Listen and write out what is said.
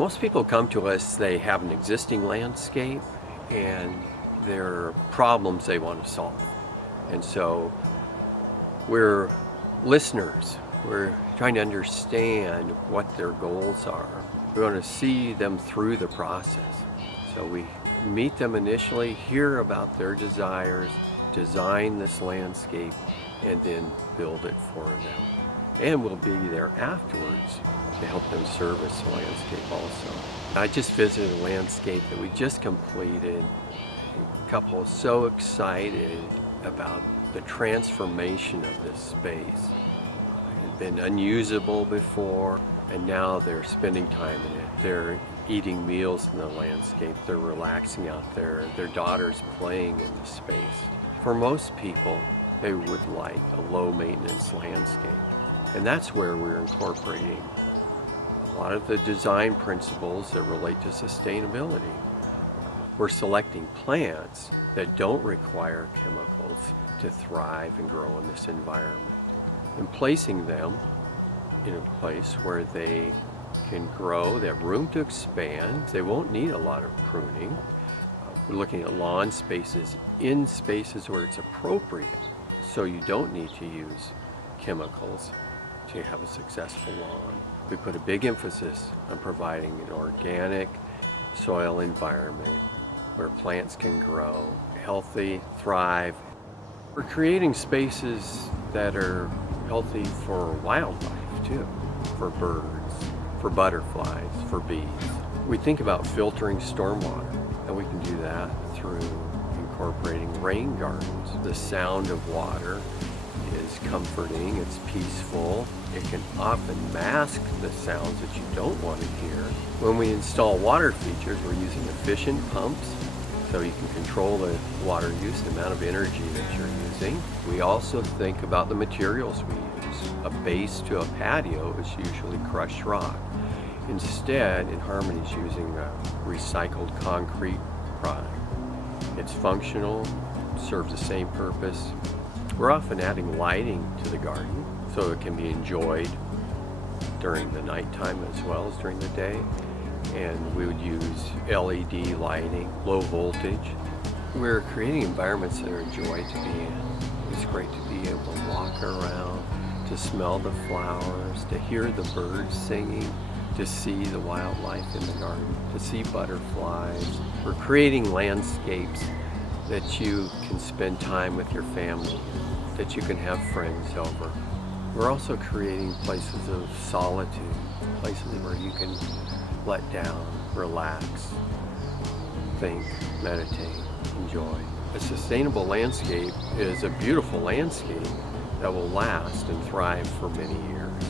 Most people come to us, they have an existing landscape and there are problems they want to solve. And so we're listeners. We're trying to understand what their goals are. We want to see them through the process. So we meet them initially, hear about their desires, design this landscape, and then build it for them. And we'll be there afterwards to help them service the landscape also. I just visited a landscape that we just completed. A couple is so excited about the transformation of this space. It had been unusable before, and now they're spending time in it. They're eating meals in the landscape. They're relaxing out there. Their daughter's playing in the space. For most people, they would like a low-maintenance landscape. And that's where we're incorporating a lot of the design principles that relate to sustainability. We're selecting plants that don't require chemicals to thrive and grow in this environment, and placing them in a place where they can grow, they have room to expand, they won't need a lot of pruning. We're looking at lawn spaces in spaces where it's appropriate, so you don't need to use chemicals to have a successful lawn. We put a big emphasis on providing an organic soil environment where plants can grow healthy, thrive. We're creating spaces that are healthy for wildlife too, for birds, for butterflies, for bees. We think about filtering stormwater, and we can do that through incorporating rain gardens. The sound of water is comforting, it's peaceful. It can often mask the sounds that you don't want to hear. When we install water features, we're using efficient pumps, so you can control the water use, the amount of energy that you're using. We also think about the materials we use. A base to a patio is usually crushed rock. Instead, in Harmony is using a recycled concrete product. It's functional, serves the same purpose. We're often adding lighting to the garden so it can be enjoyed during the nighttime as well as during the day. And we would use LED lighting, low voltage. We're creating environments that are a joy to be in. It's great to be able to walk around, to smell the flowers, to hear the birds singing, to see the wildlife in the garden, to see butterflies. We're creating landscapes that you can spend time with your family, that you can have friends over. We're also creating places of solitude, places where you can let down, relax, think, meditate, enjoy. A sustainable landscape is a beautiful landscape that will last and thrive for many years.